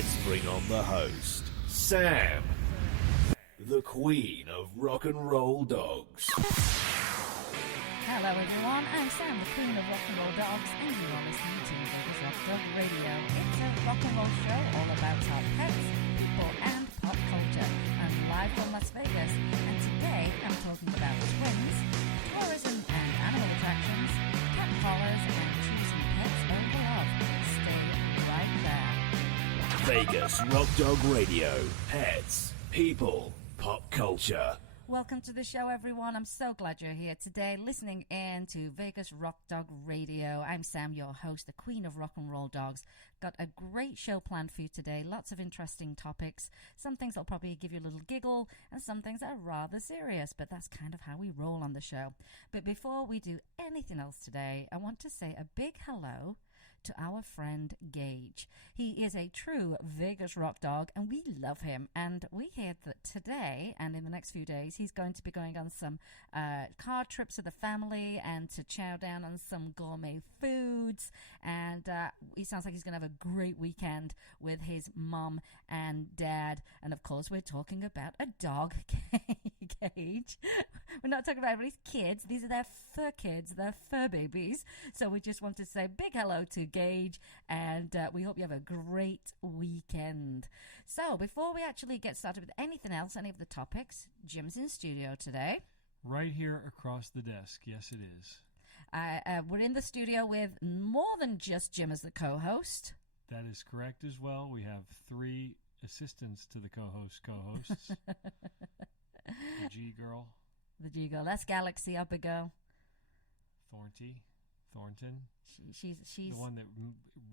Let's bring on the host, Sam, the queen of rock and roll dogs. Hello everyone, I'm Sam, the queen of rock and roll dogs, and you are listening to Vegas Rock Dog Radio. It's a rock and roll show all about our pets, people, and pop culture. I'm live from Las Vegas, and today I'm talking about twins, tourism and animal attractions, cat collars, and choosing pets over love. Stay right there. Vegas Rock Dog Radio. Pets, people, pop culture. Welcome to the show, everyone. I'm so glad you're here today, listening in to Vegas Rock Dog Radio. I'm Sam, your host, the queen of rock and roll dogs. Got a great show planned for you today. Lots of interesting topics. Some things that'll probably give you a little giggle, and some things that are rather serious, but that's kind of how we roll on the show. But before we do anything else today, I want to say a big hello to our friend Gage. He is a true Vegas rock dog, and we love him. And we hear that today and in the next few days, he's going to be going on some car trips with the family and to chow down on some gourmet foods. And he sounds like he's going to have a great weekend with his mom and dad. And of course, we're talking about a dog, Gage. We're not talking about everybody's kids. These are their fur kids, their fur babies. So we just want to say big hello to Gage, and we hope you have a great weekend. So before we actually get started with anything else, any of the topics, Jim's in studio today. Right here across the desk. Yes, it is. We're in the studio with more than just Jim as the co-host. That is correct as well. We have three assistants to the co-hosts. The G-Girl. The G-Girl. That's Galaxy, up a girl. Thornton. She's the one that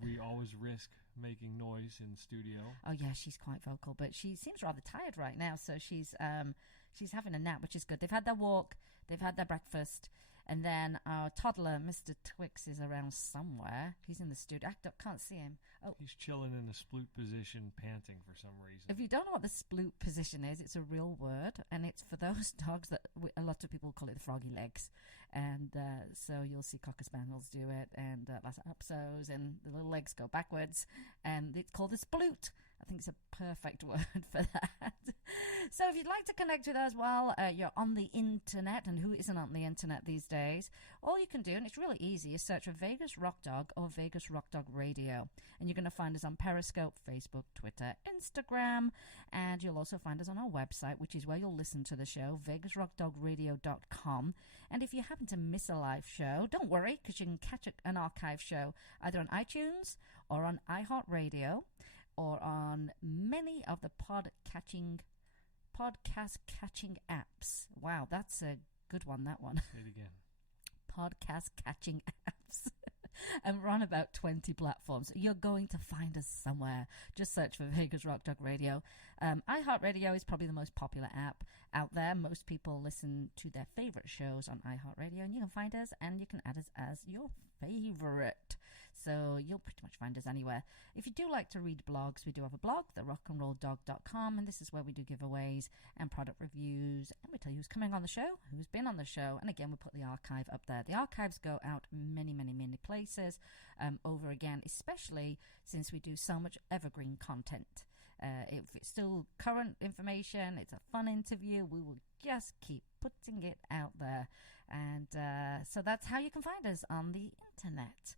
we always risk making noise in studio. Oh yeah, she's quite vocal, but she seems rather tired right now. So she's having a nap, which is good. They've had their walk, they've had their breakfast, and then our toddler, Mr. Twix, is around somewhere. He's in the studio. I can't see him. Oh, he's chilling in the sploot position, panting for some reason. If you don't know what the sploot position is, it's a real word, and it's for those dogs that a lot of people call it the froggy legs. And so you'll see Cocker Spaniels do it, and lots of upsos, and the little legs go backwards, and it's called the sploot. I think it's a perfect word for that. So if you'd like to connect with us while you're on the internet, and who isn't on the internet these days, all you can do, and it's really easy, is search for Vegas Rock Dog or Vegas Rock Dog Radio. And you're going to find us on Periscope, Facebook, Twitter, Instagram, and you'll also find us on our website, which is where you'll listen to the show, vegasrockdogradio.com. And if you happen to miss a live show, don't worry, because you can catch an archive show either on iTunes or on iHeartRadio, or on many of the podcast catching apps. Wow, that's a good one, that one. Say it again. Podcast catching apps. And we're on about 20 platforms. You're going to find us somewhere. Just search for Vegas Rock Dog Radio. iHeartRadio is probably the most popular app out there. Most people listen to their favorite shows on iHeartRadio, and you can find us, and you can add us as your favorite. So you'll pretty much find us anywhere. If you do like to read blogs, we do have a blog, therockandrolldog.com, and this is where we do giveaways and product reviews, and we tell you who's coming on the show, who's been on the show, and again, we put the archive up there. The archives go out many, many, many places over again, especially since we do so much evergreen content. If it's still current information, it's a fun interview, we will just keep putting it out there. And so that's how you can find us on the internet.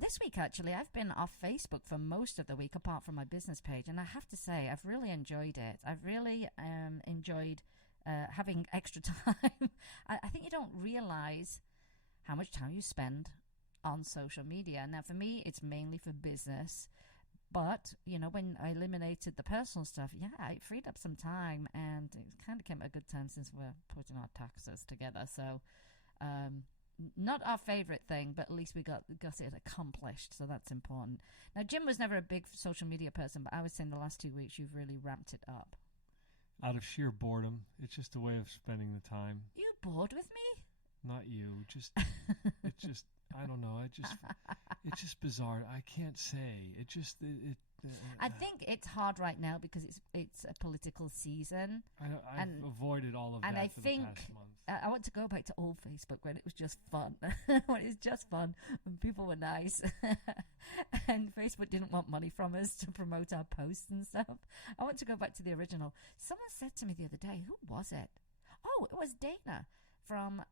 This week, actually, I've been off Facebook for most of the week, apart from my business page. And I have to say, I've really enjoyed it. I've really enjoyed having extra time. I think you don't realize how much time you spend on social media. Now, for me, it's mainly for business. But, you know, when I eliminated the personal stuff, yeah, it freed up some time, and it kind of came at a good time since we're putting our taxes together. So, not our favorite thing, but at least we got it accomplished, so that's important. Now, Jim was never a big social media person, but I would say in the last 2 weeks, you've really ramped it up. Out of sheer boredom. It's just a way of spending the time. You bored with me? Not you. It's just... I don't know. It's just bizarre. I can't say. I think it's hard right now because it's a political season. I've avoided all of that for the past month. I want to go back to old Facebook when it was just fun, when it was just fun and people were nice, and Facebook didn't want money from us to promote our posts and stuff. I want to go back to the original. Someone said to me the other day, who was it? Oh, it was Dana from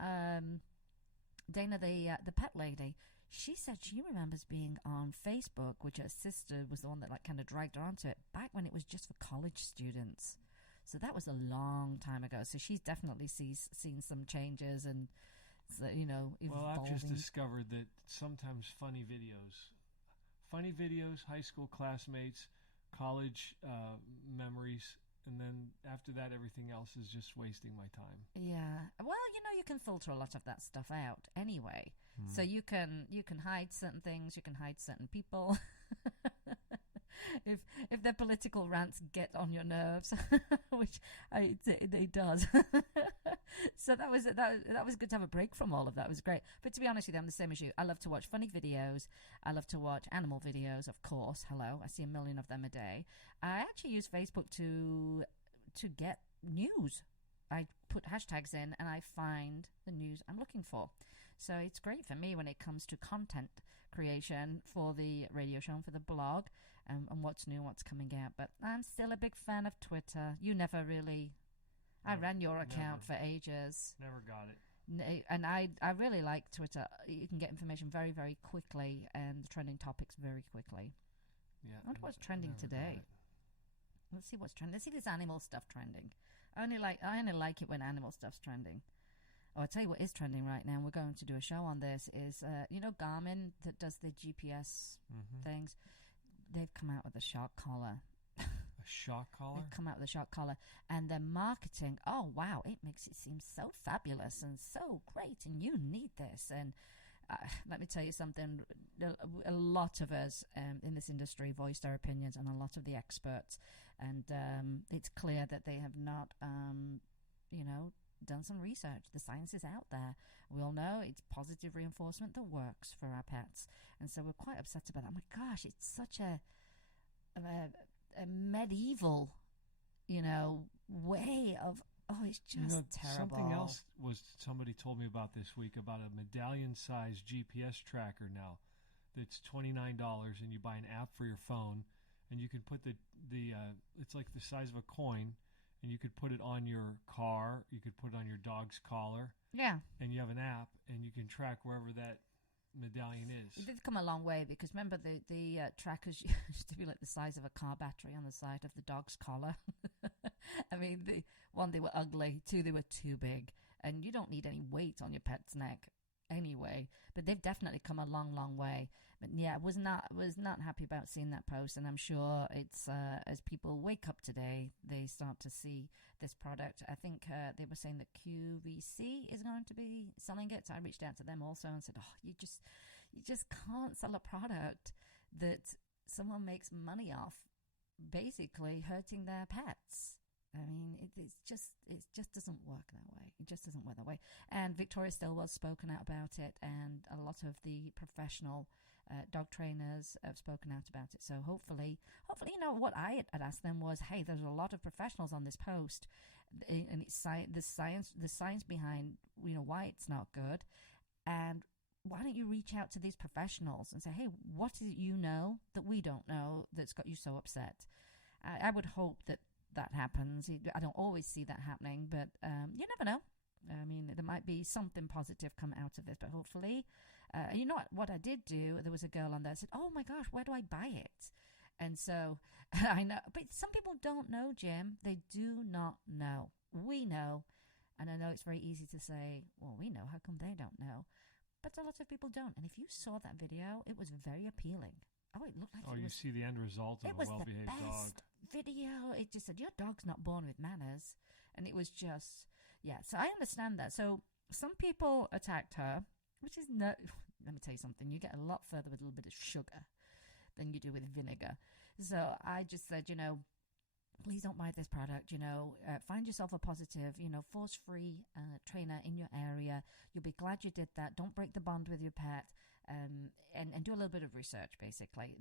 Dana, the pet lady. She said she remembers being on Facebook, which her sister was the one that like kind of dragged her onto it back when it was just for college students. So that was a long time ago. So she's definitely seen some changes and, evolving. Well, I've just discovered that sometimes funny videos, high school classmates, college memories, and then after that, everything else is just wasting my time. Yeah. Well, you can filter a lot of that stuff out anyway. So you can hide certain things, you can hide certain people. if their political rants get on your nerves, which it does. So that was good to have a break from all of that. It was great. But to be honest with you, I'm the same as you. I love to watch funny videos. I love to watch animal videos, of course. Hello, I see a million of them a day. I actually use Facebook to get news. I put hashtags in and I find the news I'm looking for. So it's great for me when it comes to content creation for the radio show and for the blog, and what's new, what's coming out. But I'm still a big fan of Twitter. You never really... I ran your account for ages. Never got it. And I really like Twitter. You can get information very, very quickly and the trending topics very quickly. Yeah. I wonder what's trending today. Let's see what's trending. Let's see if there's animal stuff trending. I only like it when animal stuff's trending. Oh, I'll tell you what is trending right now, and we're going to do a show on this, is, Garmin that does the GPS things? They've come out with a shock collar. A shock collar? They've come out with a shock collar, and their marketing, oh, wow, it makes it seem so fabulous and so great, and you need this. And let me tell you something, a lot of us in this industry voiced our opinions, and a lot of the experts, and it's clear that they have not, done some research. The science is out there. We all know it's positive reinforcement that works for our pets, and so we're quite upset about that. Oh my gosh, it's such a medieval, way of, it's just terrible. Something else was somebody told me about this week about a medallion-sized GPS tracker now that's $29, and you buy an app for your phone, and you can put the it's like the size of a coin, and you could put it on your car, you could put it on your dog's collar. Yeah. And you have an app, and you can track wherever that medallion is. It did come a long way, because remember the trackers used to be like the size of a car battery on the side of the dog's collar. I mean, they were ugly, two, they were too big, and you don't need any weight on your pet's neck anyway. But they've definitely come a long, long way. But yeah, was not happy about seeing that post, and I'm sure it's as people wake up today, they start to see this product. I think they were saying that QVC is going to be selling it. So I reached out to them also and said, you just can't sell a product that someone makes money off, basically hurting their pets. I mean, it just doesn't work that way. It just doesn't work that way. And Victoria Stillwell's spoken out about it, and a lot of the professional dog trainers have spoken out about it. So hopefully, what I had asked them was, hey, there's a lot of professionals on this post, and it's the science behind why it's not good, and why don't you reach out to these professionals and say, hey, what is it that we don't know that's got you so upset? I would hope that happens. I don't always see that happening, but you never know. I mean, there might be something positive come out of it, but hopefully, what I did do, there was a girl on there that said, oh my gosh, where do I buy it? And so I know, but some people don't know, Jim. They do not know. We know. And I know it's very easy to say, well, we know. How come they don't know? But a lot of people don't. And if you saw that video, it was very appealing. Oh, it looked like you see the end result of a well-behaved dog. It was the best video. It just said, your dog's not born with manners. And it was just, so I understand that. So some people attacked her, which is no, let me tell you something. You get a lot further with a little bit of sugar than you do with vinegar. So I just said, please don't buy this product, find yourself a positive, force-free trainer in your area. You'll be glad you did that. Don't break the bond with your pet. And do a little bit of research, basically.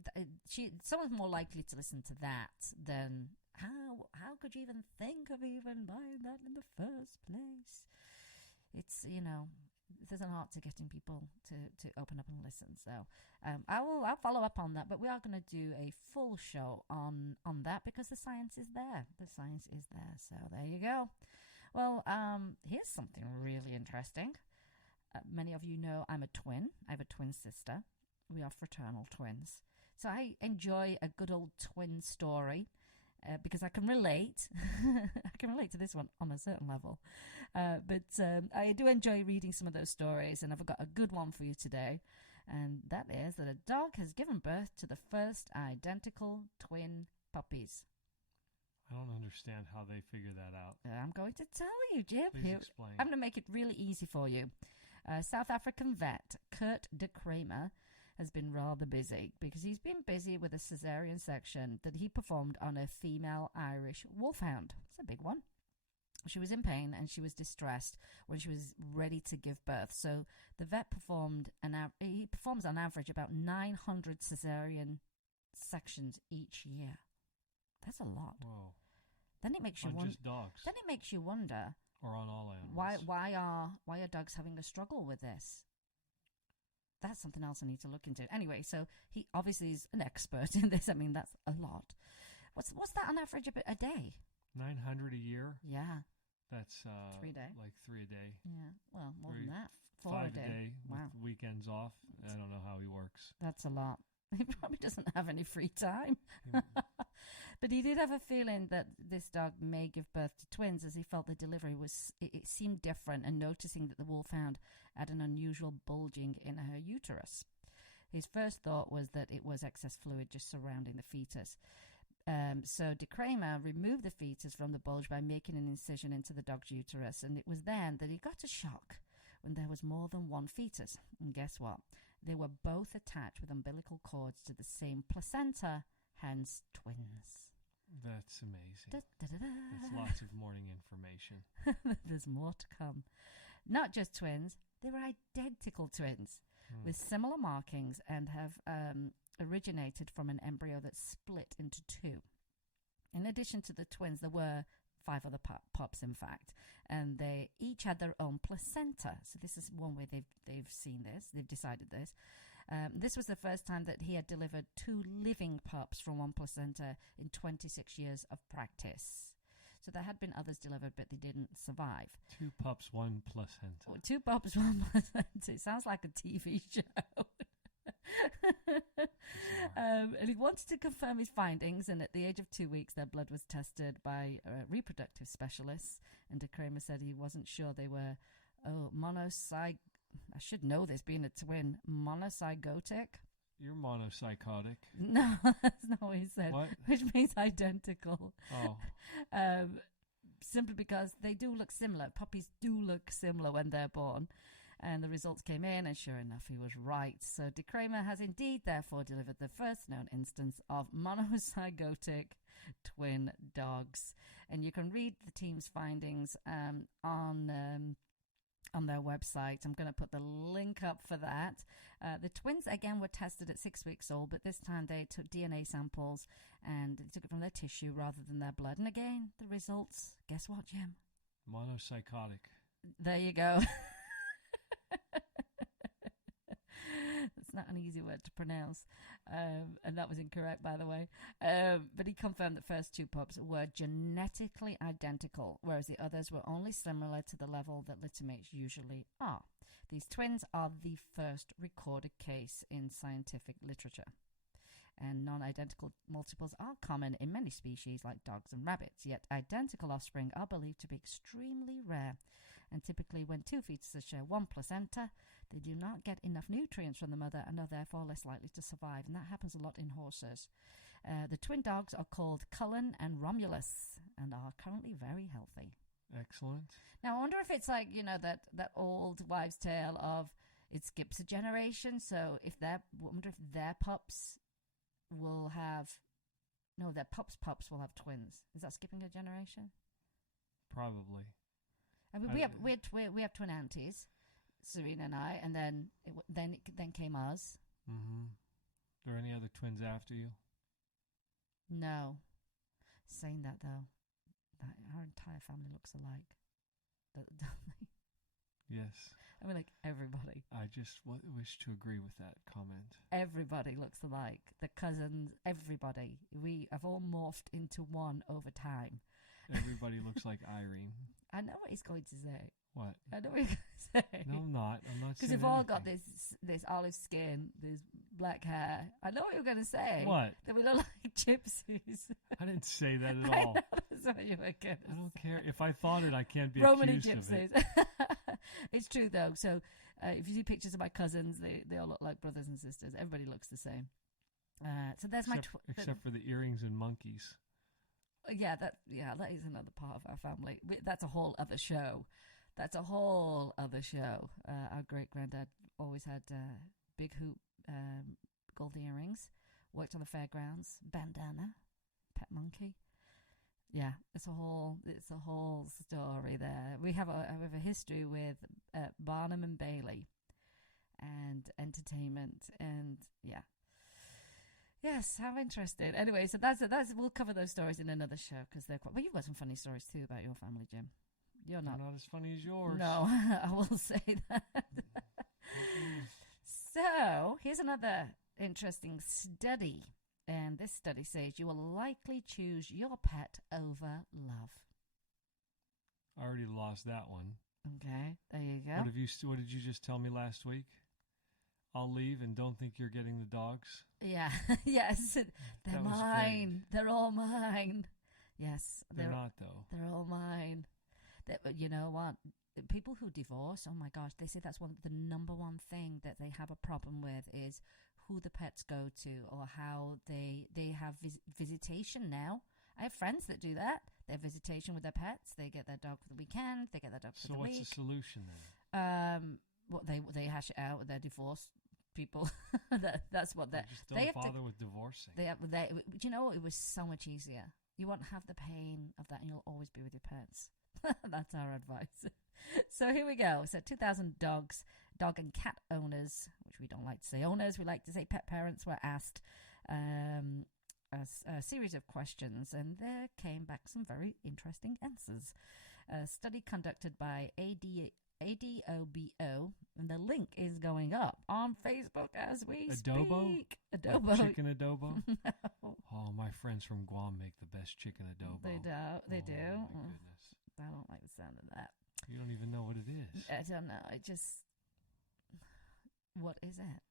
Someone's more likely to listen to that than how could you even think of even buying that in the first place? it's, there's an art to getting people to open up and listen. So I'll follow up on that, but we are going to do a full show on that because the science is there. The science is there. So there you go. Well, here's something really interesting. Many of you know I'm a twin. I have a twin sister. We are fraternal twins. So I enjoy a good old twin story. Because I can relate. I can relate to this one on a certain level. But I do enjoy reading some of those stories, and I've got a good one for you today. And that is that a dog has given birth to the first identical twin puppies. I don't understand how they figure that out. I'm going to tell you, Jim. Please explain. I'm going to make it really easy for you. South African vet Kurt de Kramer has been rather busy because he's been busy with a cesarean section that he performed on a female Irish wolfhound. It's a big one. She was in pain and she was distressed when she was ready to give birth. So the vet performs on average about 900 cesarean sections each year. That's a lot. Whoa. Then it makes you on just dogs. Then it makes you wonder. Or on all animals. Why are dogs having a struggle with this? That's something else I need to look into. Anyway, so he obviously is an expert in this. I mean, that's a lot. What's that on average a day? 900 a year? Yeah. That's 3 days. Like 3 a day. Yeah. Well, more than that. 4 5 a day. Wow. Wow. With weekends off. I don't know how he works. That's a lot. He probably doesn't have any free time. But he did have a feeling that this dog may give birth to twins, as he felt the delivery it seemed different, and noticing that the wolfhound had an unusual bulging in her uterus. His first thought was that it was excess fluid just surrounding the fetus. So de Kramer removed the fetus from the bulge by making an incision into the dog's uterus, and it was then that he got a shock when there was more than one fetus. And guess what? They were both attached with umbilical cords to the same placenta, hence twins. That's amazing. Da-da-da-da. That's lots of morning information. There's more to come. Not just twins, they were identical twins with similar markings and have originated from an embryo that split into two. In addition to the twins, there were 5 other pups, in fact, and they each had their own placenta. So this is one way they've seen this. They've decided this. This was the first time that he had delivered 2 living pups from one placenta in 26 years of practice. So there had been others delivered, but they didn't survive. 2 pups, 1 placenta. 2 pups, 1 placenta. It sounds like a TV show. And he wanted to confirm his findings, and at the age of 2 weeks, their blood was tested by reproductive specialists. And de Kramer said he wasn't sure they were monozygotic. I should know this, being a twin. Monozygotic? You're monozygotic. No, that's not what he said. What? Which means identical. Oh. Simply because they do look similar. Puppies do look similar when they're born. And the results came in, and sure enough, he was right. So de Kramer has indeed, therefore, delivered the first known instance of monozygotic twin dogs. And you can read the team's findings on their website. I'm going to put the link up for that. The twins, again, were tested at 6 weeks old, but this time they took DNA samples and they took it from their tissue rather than their blood. And again, the results, guess what, Jim? Monozygotic. There you go. It's not an easy word to pronounce, and that was incorrect, by the way. But he confirmed the first 2 pups were genetically identical, whereas the others were only similar to the level that littermates usually are. These twins are the first recorded case in scientific literature. And non-identical multiples are common in many species like dogs and rabbits, yet identical offspring are believed to be extremely rare. And typically when 2 fetuses share one placenta, they do not get enough nutrients from the mother and are therefore less likely to survive. And that happens a lot in horses. The twin dogs are called Cullen and Romulus and are currently very healthy. Excellent. Now, I wonder if it's like, that old wives' tale of it skips a generation. So I wonder if their pups will have, their pups will have twins. Is that skipping a generation? Probably. I mean, we have twin aunties, Serena and I, and then came us. Mm-hmm. Are there any other twins after you? No. Saying that though, our entire family looks alike. Don't they? Yes. I mean, like, everybody. I just wish to agree with that comment. Everybody looks alike. The cousins, everybody. We have all morphed into one over time. Everybody looks like Irene. I know what he's going to say. What? I know what he's going to say. No, I'm not. I'm not Because saying we've all got anything. this olive skin, this black hair. I know what you're going to say. What? That we look like gypsies. I didn't say that at I all. know that's what you were going to I don't care. If I thought it, I can't be Romany accused of it. gypsies. It's true, though. So if you see pictures of my cousins, they all look like brothers and sisters. Everybody looks the same. So there's Except for the earrings and monkeys. that is another part of our family. That's a whole other show. Our great granddad always had big hoop gold earrings. Worked on the fairgrounds. Bandana, pet monkey. Yeah, it's a whole story there. We have a history with Barnum and Bailey, and entertainment, and yeah. Yes, how interesting. Anyway, so that's we'll cover those stories in another show because they're quite. Well, you've got some funny stories too about your family, Jim. You're They're not. not as funny as yours. No, I will say that. So here's another interesting study. And this study says you will likely choose your pet over love. I already lost that one. Okay, there you go. What did you just tell me last week? I'll leave and don't think you're getting the dogs. Yeah, yes, they're That was mine. They're all mine. Yes, They're not though. They're all mine. You know what? People who divorce, oh my gosh, they say that's the number one thing that they have a problem with is who the pets go to or how they have visitation now. I have friends that do that. They have visitation with their pets. They get their dog for the weekend. They get their dog for the week. So what's the solution then? Well, they hash it out with their divorce people. That's what they just don't bother with divorcing. Do you know what? It was so much easier. You won't have the pain of that, and you'll always be with your pets. That's our advice. So here we go. So 2,000 dog and cat owners, which we don't like to say owners, we like to say pet parents, were asked a series of questions, and there came back some very interesting answers. A study conducted by ADOBO, and the link is going up on Facebook as we speak. Adobo? Like chicken adobo? No. Oh, my friends from Guam make the best chicken adobo. They do. They do. My goodness. I don't like the sound of that. You don't even know what it is. I don't know. What is it?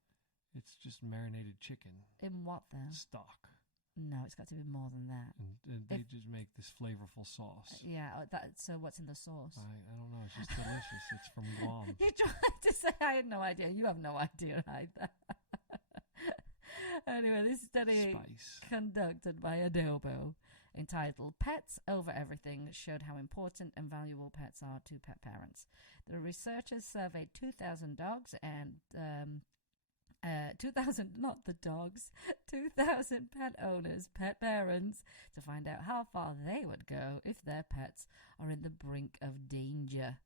It's just marinated chicken. In what, though? Stock. No, it's got to be more than that. And they just make this flavorful sauce. Yeah. So what's in the sauce? I don't know. It's just delicious. It's from Guam. You're trying to say I had no idea. You have no idea either. Anyway, this study conducted by Adobo, entitled Pets Over Everything, showed how important and valuable pets are to pet parents. The researchers surveyed 2,000 dogs and 2,000, not the dogs, 2,000 pet owners, pet parents, to find out how far they would go if their pets are in the brink of danger.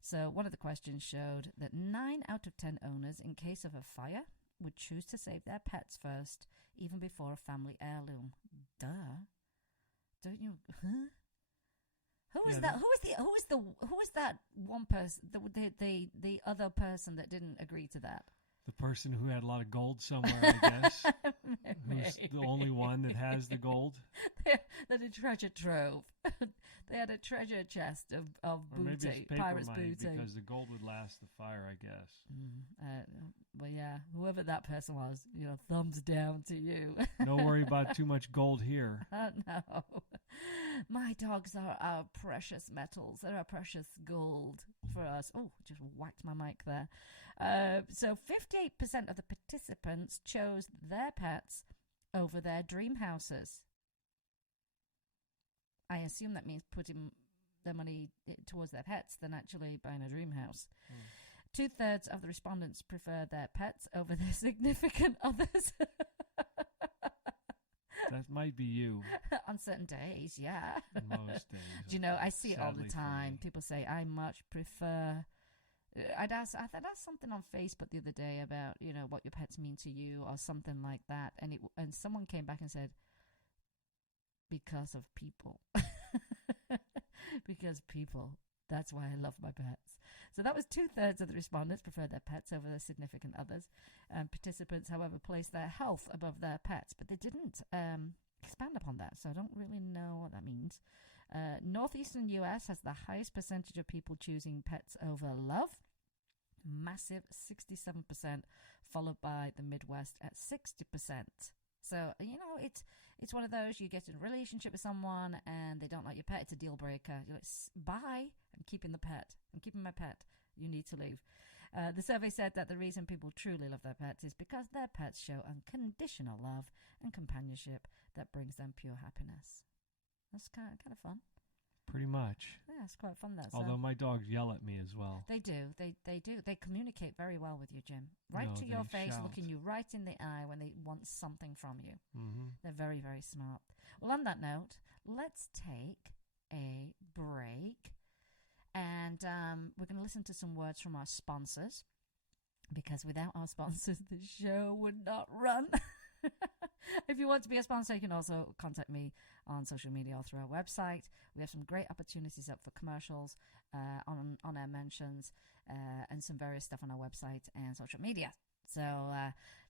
So one of the questions showed that 9 out of 10 owners, in case of a fire, would choose to save their pets first, even before a family heirloom. Duh. Don't you? Huh? Who is that? Who is that one person? The other person that didn't agree to that. The person who had a lot of gold somewhere, I guess. Who's the only one that has the gold? They had a treasure trove. They had a treasure chest of Or maybe booty, it's paper pirates' money, booty. because the gold would last the fire, I guess. But yeah, whoever that person was, thumbs down to you. Don't worry about too much gold here. No. My dogs are our precious metals. They're our precious gold for us. Oh, just whacked my mic there. So 58% of the participants chose their pets over their dream houses. I assume that means putting their money towards their pets than actually buying a dream house. 2/3 of the respondents prefer their pets over their significant others. That might be you. On certain days, yeah. Most days. Do you know, I see it all the Sadly for time. me. People say, I much prefer... I asked something on Facebook the other day about, what your pets mean to you or something like that. And someone came back and said, because of people. Because people. That's why I love my pets. So that was 2/3 of the respondents preferred their pets over their significant others. Participants, however, placed their health above their pets, but they didn't expand upon that, so I don't really know what that means. Northeastern US has the highest percentage of people choosing pets over love. Massive 67%, followed by the Midwest at 60%. So, it's one of those, you get in a relationship with someone and they don't like your pet, it's a deal breaker. You're like, bye, I'm keeping the pet. I'm keeping my pet. You need to leave. The survey said that the reason people truly love their pets is because their pets show unconditional love and companionship that brings them pure happiness. That's kind of fun. Pretty much. Yeah, it's quite fun. Although my dogs yell at me as well. They do. They do. They communicate very well with you, Jim. Right to your face, shout. looking you right in the eye when they want something from you. Mm-hmm. They're very, very smart. Well, on that note, let's take a break. And we're going to listen to some words from our sponsors. Because without our sponsors, the show would not run. If you want to be a sponsor, you can also contact me on social media or through our website. We have some great opportunities up for commercials, on-air mentions, and some various stuff on our website and social media. So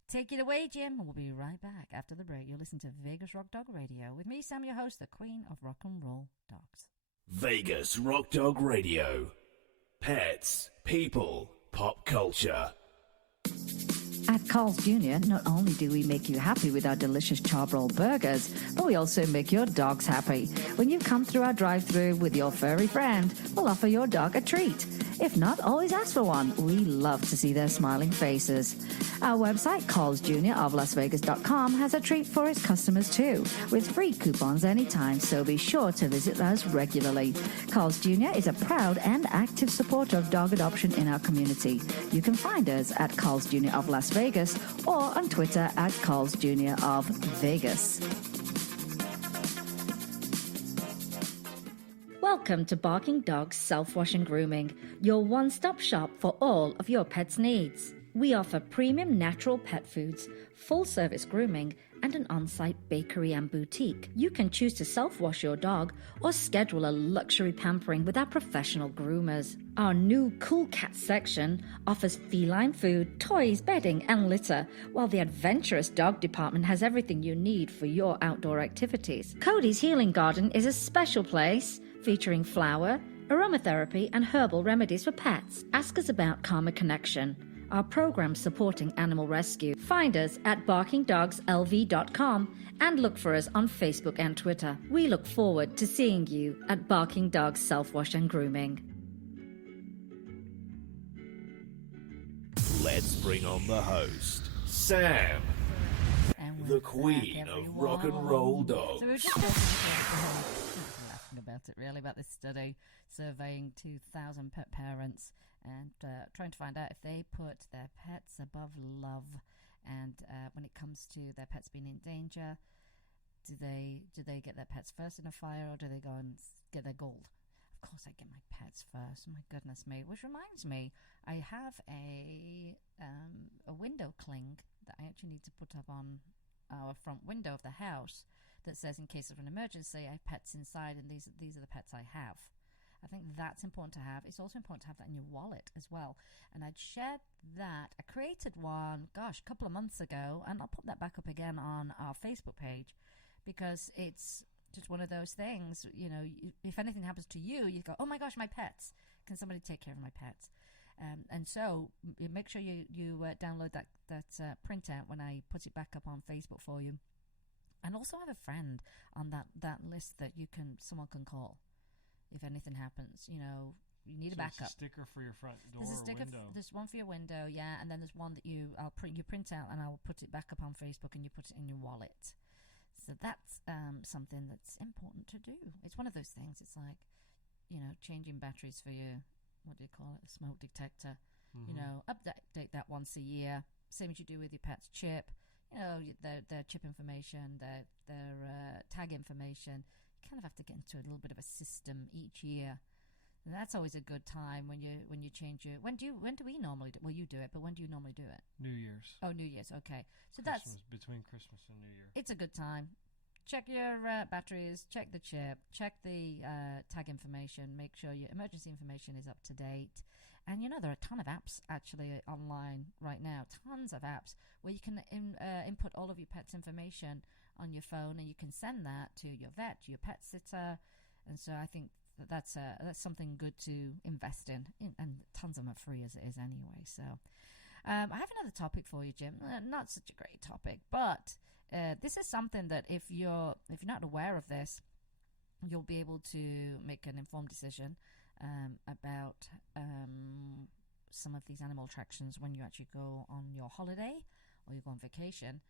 take it away, Jim. We'll be right back after the break. You'll listen to Vegas Rock Dog Radio with me, Sam, your host, the Queen of Rock and Roll Dogs. Vegas Rock Dog Radio. Pets, people, pop culture. At Carl's Jr., not only do we make you happy with our delicious charbroil burgers, but we also make your dogs happy. When you come through our drive-thru with your furry friend, we'll offer your dog a treat. If not, always ask for one. We love to see their smiling faces. Our website, Carl's Jr. of LasVegas.com, has a treat for its customers too, with free coupons anytime, so be sure to visit us regularly. Carl's Jr. is a proud and active supporter of dog adoption in our community. You can find us at Carl's Jr. of Las Vegas or on Twitter at Carl's Jr. of Vegas. Welcome to Barking Dogs Self-Wash and Grooming, your one-stop shop for all of your pet's needs. We offer premium natural pet foods, full-service grooming, and an on-site bakery and boutique. You can choose to self-wash your dog or schedule a luxury pampering with our professional groomers. Our new Cool Cat section offers feline food, toys, bedding, and litter, while the adventurous dog department has everything you need for your outdoor activities. Cody's Healing Garden is a special place featuring flower, aromatherapy, and herbal remedies for pets. Ask us about Karma Connection, our program supporting animal rescue. Find us at barkingdogslv.com and look for us on Facebook and Twitter. We look forward to seeing you at Barking Dogs Self-Wash and Grooming. Let's bring on the host, Sam, the Queen of Rock and Roll Dogs. So we were just laughing about it, really, about this study surveying 2,000 pet parents and trying to find out if they put their pets above love. And when it comes to their pets being in danger, do they get their pets first in a fire, or do they go and get their gold? Of course I get my pets first. My goodness me. Which reminds me, I have a window cling that I actually need to put up on our front window of the house that says, in case of an emergency, I have pets inside, and these are the pets I have. I think that's important to have. It's also important to have that in your wallet as well. And I'd shared that. I created one, a couple of months ago, and I'll put that back up again on our Facebook page, because it's just one of those things, if anything happens to you, you go, oh my gosh, my pets. Can somebody take care of my pets? And so make sure you download that printout when I put it back up on Facebook for you. And also have a friend on that list that someone can call if anything happens. You need a backup. It's a sticker for your front door There's a sticker. window. There's one for your window, yeah, and then there's one that you print out, and I'll put it back up on Facebook, and you put it in your wallet. So that's something that's important to do. It's one of those things. It's like, changing batteries for your, what do you call it, a smoke detector. Mm-hmm. Update that once a year. Same as you do with your pet's chip. Their chip information, their tag information. You kind of have to get into a little bit of a system each year. And that's always a good time when you change your. When do we normally do? Well, you do it, but when do you normally do it? New Year's. Oh, New Year's. Okay, so Christmas, between Christmas and New Year. It's a good time. check your batteries, check the chip, check the tag information, make sure your emergency information is up to date. And there are a ton of apps actually online right now, tons of apps where you can input all of your pet's information on your phone, and you can send that to your vet, your pet sitter. And so I think that's something good to invest in, and tons of them are free as it is anyway. So I have another topic for you, Jim. Not such a great topic, but this is something that if you're not aware of this, you'll be able to make an informed decision about some of these animal attractions when you actually go on your holiday or you go on vacation.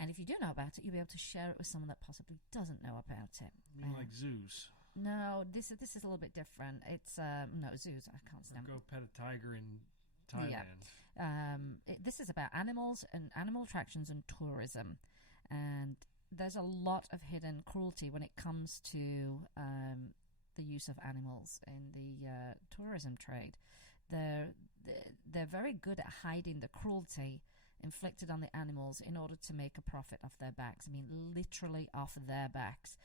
And if you do know about it, you'll be able to share it with someone that possibly doesn't know about it. You mean like zoos? No, this is a little bit different. It's no zoos. I can't stand. Go pet a tiger in Thailand. Yeah. This is about animals and animal attractions and tourism, and there's a lot of hidden cruelty when it comes to the use of animals in the tourism trade. They're very good at hiding the cruelty inflicted on the animals in order to make a profit off their backs. I mean, literally off their backs.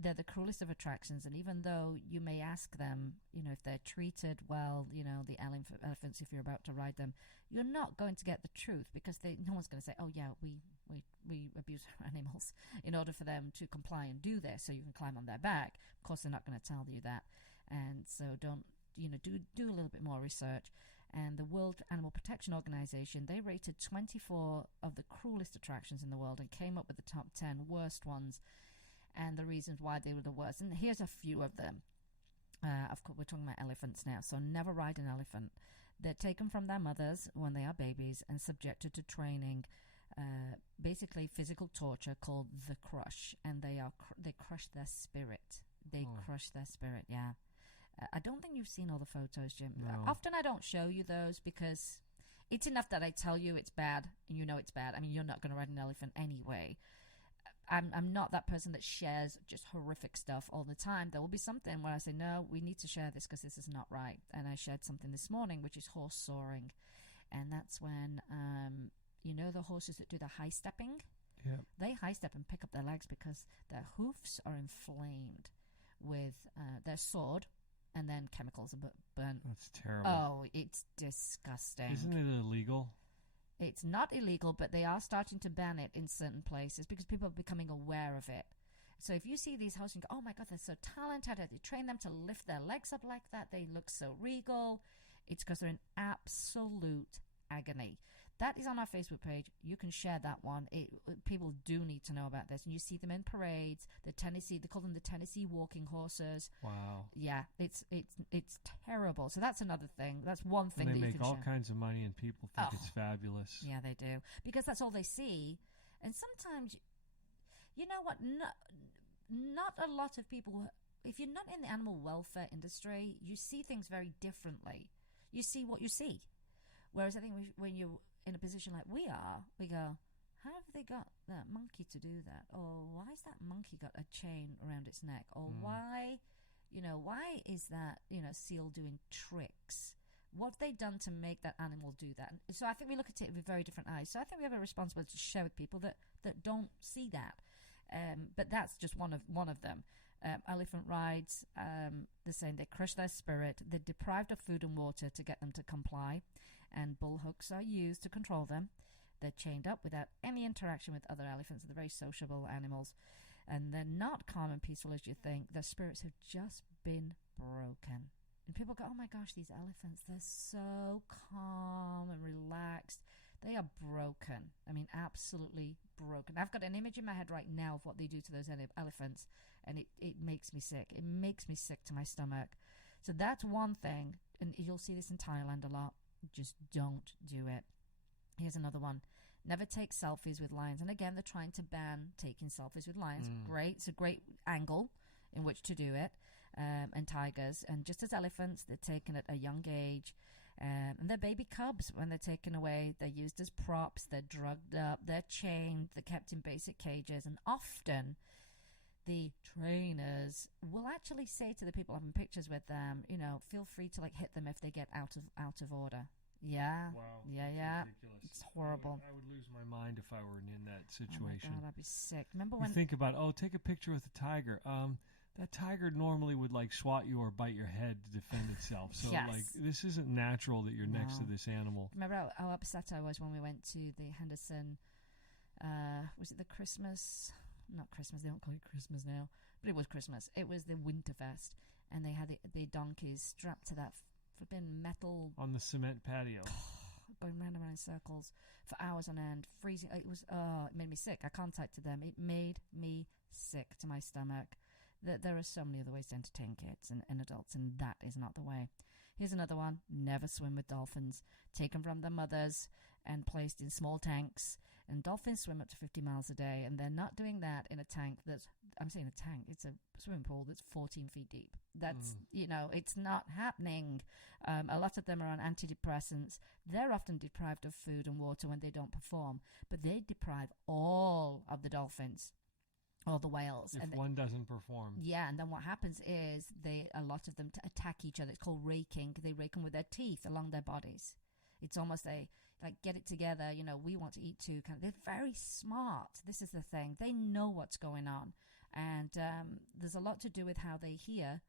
They're the cruelest of attractions, and even though you may ask them, if they're treated well, the elephants, if you're about to ride them, you're not going to get the truth, because no one's going to say, oh yeah, we abuse our animals in order for them to comply and do this so you can climb on their back. Of course, they're not going to tell you that. And so don't, do a little bit more research. And the World Animal Protection Organization, they rated 24 of the cruelest attractions in the world and came up with the top 10 worst ones and the reasons why they were the worst. And here's a few of them. Of course, we're talking about elephants now. So never ride an elephant. They're taken from their mothers when they are babies and subjected to training, basically physical torture called the crush. And they crush their spirit. They crush their spirit, yeah. I don't think you've seen all the photos, Jim. No. Often I don't show you those because it's enough that I tell you it's bad, and you know it's bad. I mean, you're not going to ride an elephant anyway. I'm not that person that shares just horrific stuff all the time. There will be something where I say, no, we need to share this because this is not right. And I shared something this morning, which is horse soaring. And that's when, the horses that do the high stepping, they high step and pick up their legs because their hoofs are inflamed with their sword, and then chemicals are burnt. That's terrible. Oh, it's disgusting. Isn't it illegal? It's not illegal, but they are starting to ban it in certain places because people are becoming aware of it. So if you see these horses and go, oh my God, they're so talented, they train them to lift their legs up like that, they look so regal, it's because they're in absolute agony. That is on our Facebook page. You can share that one. People do need to know about this. And you see them in parades. They call them the Tennessee walking horses. Wow. Yeah, it's terrible. So that's another thing. That's one thing and that you can They make all share. kinds of money, and people think it's fabulous. Yeah, they do. Because that's all they see. And sometimes, you know what? Not a lot of people, if you're not in the animal welfare industry, you see things very differently. You see what you see. Whereas I think when you're in a position like we are, we go, how have they got that monkey to do that? Or why has that monkey got a chain around its neck? Or why is that, seal doing tricks? What have they done to make that animal do that? So I think we look at it with very different eyes. So I think we have a responsibility to share with people that don't see that. But that's just one of them. Elephant rides, they're saying they crush their spirit. They're deprived of food and water to get them to comply. And bull hooks are used to control them. They're chained up without any interaction with other elephants. They're very sociable animals. And they're not calm and peaceful as you think. Their spirits have just been broken. And people go, oh my gosh, these elephants, they're so calm and relaxed. They are broken. I mean, absolutely broken. I've got an image in my head right now of what they do to those elephants, and it makes me sick. It makes me sick to my stomach. So that's one thing, and you'll see this in Thailand a lot. Just don't do it. Here's another one. Never take selfies with lions. And again, they're trying to ban taking selfies with lions. Great. It's a great angle in which to do it. And tigers. And just as elephants, they're taken at a young age. And they're baby cubs when they're taken away. They're used as props. They're drugged up. They're chained. They're kept in basic cages. And often the trainers will actually say to the people having pictures with them, feel free to hit them if they get out of order. Yeah. Wow. Yeah, that's yeah. Ridiculous. It's horrible. I would lose my mind if I were in that Oh my situation. God, I'd be sick. Remember You when? think about, take a picture with a tiger. That tiger normally would like swat you or bite your head to defend itself. So Yes. like this isn't natural that you're next to No. this animal. Remember how upset I was when we went to the Henderson? Was it the Christmas? Not Christmas. They don't call it Christmas now, but it was Christmas. It was the Winterfest, and they had the donkeys strapped to that flipping metal On the cement patio. going round and round in circles for hours on end, freezing. It was it made me sick. I contacted them. It made me sick to my stomach. There are so many other ways to entertain kids and adults, and that is not the way. Here's another one. Never swim with dolphins. Taken from their mothers and placed in small tanks. And dolphins swim up to 50 miles a day, and they're not doing that in a tank that's, I'm saying a tank, it's a swimming pool that's 14 feet deep. That's, it's not happening. A lot of them are on antidepressants. They're often deprived of food and water when they don't perform, but they deprive all of the dolphins or the whales. If one doesn't perform. Yeah, and then what happens is a lot of them attack each other. It's called raking. They rake them with their teeth along their bodies. It's almost like, get it together, we want to eat too. They're very smart. This is the thing. They know what's going on. And there's a lot to do with how they hear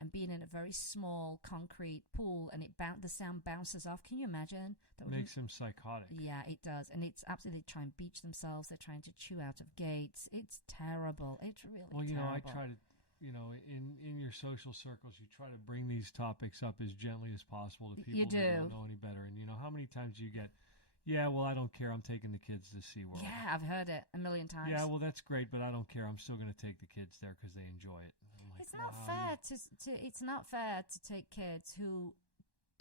and being in a very small concrete pool, and the sound bounces off. Can you imagine? That Makes them psychotic. Yeah, it does. And it's absolutely, they try and beach themselves. They're trying to chew out of gates. It's terrible. It's really terrible. I try to, in your social circles, you try to bring these topics up as gently as possible to people who don't know any better. And, how many times do you get, I don't care. I'm taking the kids to SeaWorld. Yeah, I've heard it a million times. Yeah, well, that's great, but I don't care. I'm still going to take the kids there because they enjoy it. Like, it's not fair it's not fair to take kids who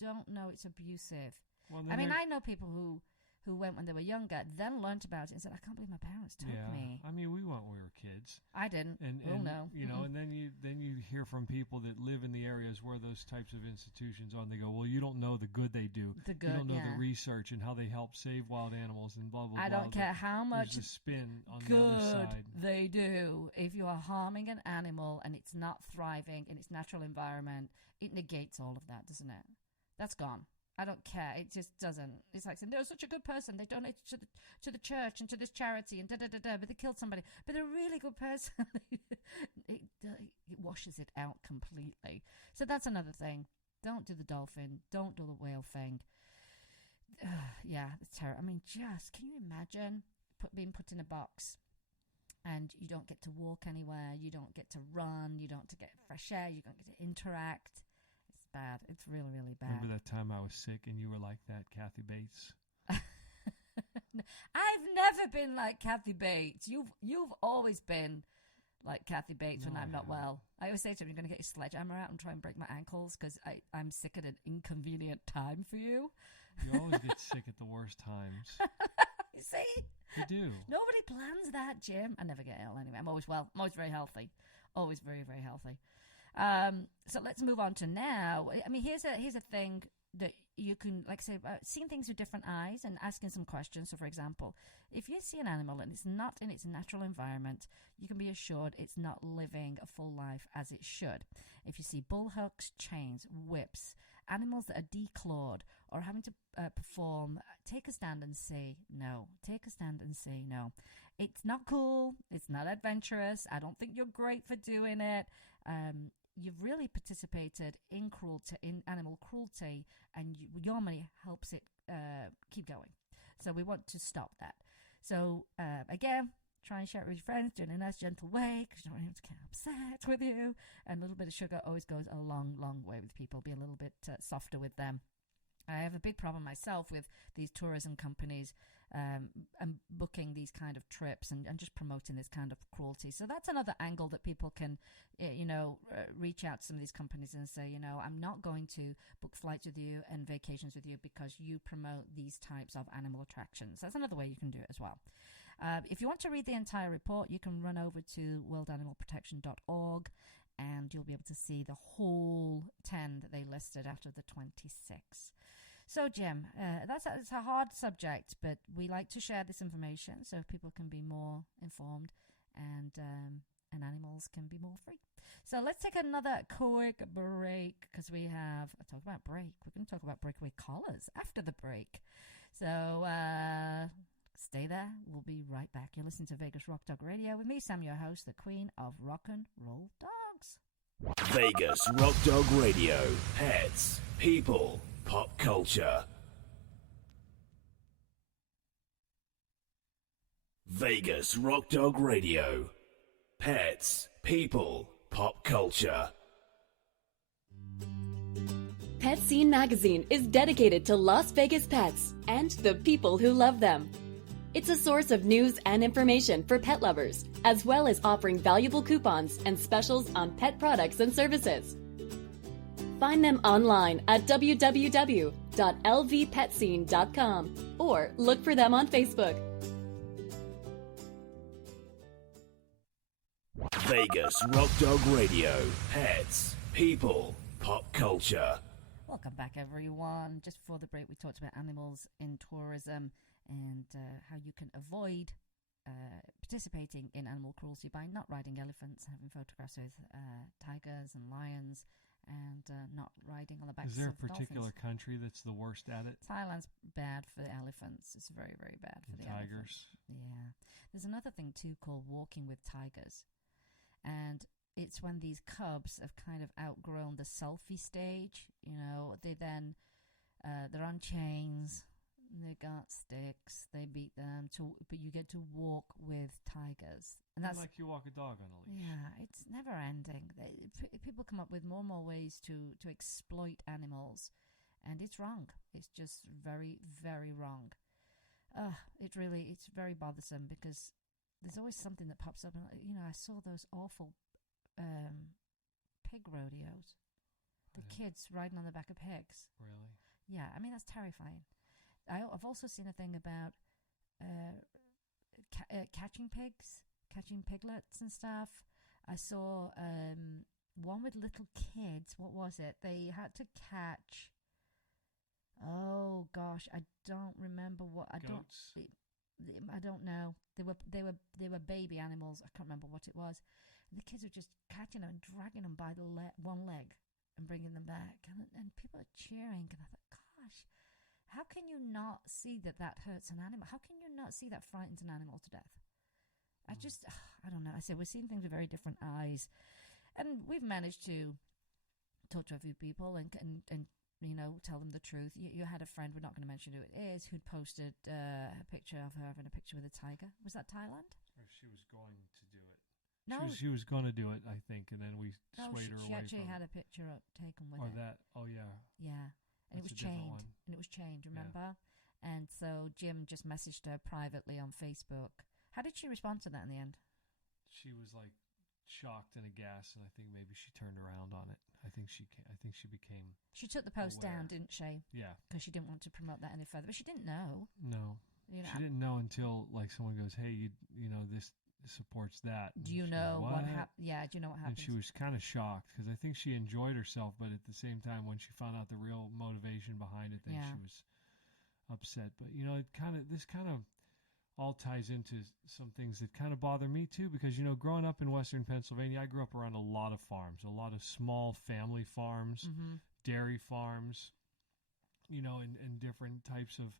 don't know it's abusive. Well, I know people who went when they were younger, then learned about it and said, I can't believe my parents took me. I mean, we went when we were kids. I didn't. And no. And then you hear from people that live in the areas where those types of institutions are, and they go, well, you don't know the good they do. The good, you don't know the research and how they help save wild animals and blah, blah, blah. I don't care how much There's a spin on the good other side. they do. If you are harming an animal and it's not thriving in its natural environment, it negates all of that, doesn't it? That's gone. I don't care. It just doesn't. It's like saying, they're such a good person. They donated to the church and to this charity and da-da-da-da, but they killed somebody. But they're a really good person. it washes it out completely. So that's another thing. Don't do the dolphin. Don't do the whale thing. It's terrible. I mean, can you imagine being put in a box and you don't get to walk anywhere, you don't get to run, you don't get fresh air, you don't get to interact. Bad. It's really, really bad. Remember that time I was sick and you were like that, Kathy Bates? I've never been like Kathy Bates. You've always been like Kathy Bates when I'm not well. I always say to him, you're going to get your sledgehammer out and try and break my ankles because I'm sick at an inconvenient time for you. You always get sick at the worst times. You see? You do. Nobody plans that, Jim. I never get ill anyway. I'm always well. I'm always very healthy. Always very, very healthy. So let's move on to now. I mean, here's a thing that you can, like I say, seeing things with different eyes and asking some questions. So, for example, if you see an animal and it's not in its natural environment, you can be assured it's not living a full life as it should. If you see bull hooks, chains, whips, animals that are declawed or having to perform, take a stand and say no. Take a stand and say no. It's not cool. It's not adventurous. I don't think you're great for doing it. You've really participated in animal cruelty, and your money helps it keep going. So we want to stop that. So again, try and share it with your friends, do it in a nice, gentle way, because you don't want to get upset with you. And a little bit of sugar always goes a long, long way with people. Be a little bit softer with them. I have a big problem myself with these tourism companies and booking these kind of trips and just promoting this kind of cruelty. So that's another angle that people can, reach out to some of these companies and say, I'm not going to book flights with you and vacations with you because you promote these types of animal attractions. That's another way you can do it as well. If you want to read the entire report, you can run over to worldanimalprotection.org and you'll be able to see the whole 10 that they listed out of the 26. So, Jim, it's a hard subject, but we like to share this information so people can be more informed and animals can be more free. So let's take another quick break because we have talk about break. We're going to talk about breakaway collars after the break. So stay there. We'll be right back. You're listening to Vegas Rock Dog Radio with me, Sam, your host, the queen of rock and roll dogs. Vegas Rock Dog Radio. Pets, people, pop culture. Vegas Rock Dog Radio. Pets, people, pop culture. Pet Scene Magazine is dedicated to Las Vegas pets and the people who love them. It's a source of news and information for pet lovers, as well as offering valuable coupons and specials on pet products and services. Find them online at www.lvpetscene.com or look for them on Facebook. Vegas Rock Dog Radio. Pets, people, pop culture. Welcome back, everyone. Just before the break, we talked about animals in tourism and how you can avoid participating in animal cruelty by not riding elephants, having photographs with tigers and lions, and not riding on the backs of dolphins. Is there a particular country that's the worst at it? Thailand's bad for the elephants. It's very, very bad for the tigers. Elephants. Yeah. There's another thing, too, called walking with tigers. And it's when these cubs have kind of outgrown the selfie stage. You know, they then, they're on chains. They got sticks. They beat them. But you get to walk with tigers. And that's like you walk a dog on a leash. Yeah, it's never ending. People come up with more and more ways to exploit animals. And it's wrong. It's just very, very wrong. It's very bothersome because there's always something that pops up. And, you know, I saw those awful pig rodeos. The kids riding on the back of pigs. Really? Yeah, I mean, that's terrifying. I've also seen a thing about catching pigs, catching piglets and stuff. I saw one with little kids. What was it? They had to catch. Oh gosh, I don't remember what. Goats? I don't know. They were baby animals. I can't remember what it was. And the kids were just catching them and dragging them by the one leg and bringing them back. And people are cheering. And I thought, gosh, how can you not see that hurts an animal? How can you not see that frightens an animal to death? I don't know. I said, we're seeing things with very different eyes. And we've managed to talk to a few people and you know, tell them the truth. You had a friend, we're not going to mention who it is, who'd posted a picture of her having a picture with a tiger. Was that Thailand? Or she was going to do it. No. She was going to do it, I think, and then we swayed her away. She actually had a picture taken with or it. oh yeah. Yeah. And That's it was chained. And it was chained, remember? Yeah. And so Jim just messaged her privately on Facebook. How did she respond to that in the end? She was like shocked and aghast, and I think maybe she turned around on it. I think she became. She took the post aware. down, didn't she? Yeah. Because she didn't want to promote that any further, but she didn't know. No. You know, she didn't know until like someone goes, "Hey, you know this supports that." Do you know what happened? Yeah. Do you know what happened? And she was kind of shocked because I think she enjoyed herself, but at the same time, when she found out the real motivation behind it, then she was upset. But you know, this kind of all ties into some things that kind of bother me too, because, you know, growing up in Western Pennsylvania, I grew up around a lot of farms, a lot of small family farms, dairy farms, you know, and different types of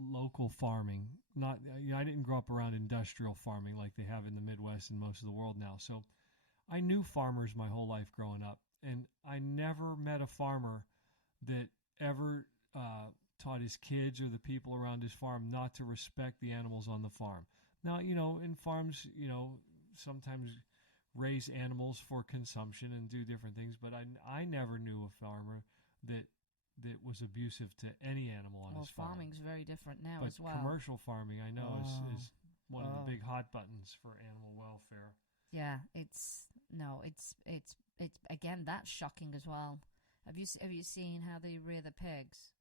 local farming. Not, you know, I didn't grow up around industrial farming like they have in the Midwest and most of the world now. So I knew farmers my whole life growing up, and I never met a farmer that ever taught his kids or the people around his farm not to respect the animals on the farm. Now, you know, in farms, you know, sometimes raise animals for consumption and do different things, but I never knew a farmer that was abusive to any animal on his farm. Well, farming's very different now but as well. Commercial farming, I know, is one of the big hot buttons for animal welfare. Yeah, it's again, that's shocking as well. Have you seen how they rear the pigs?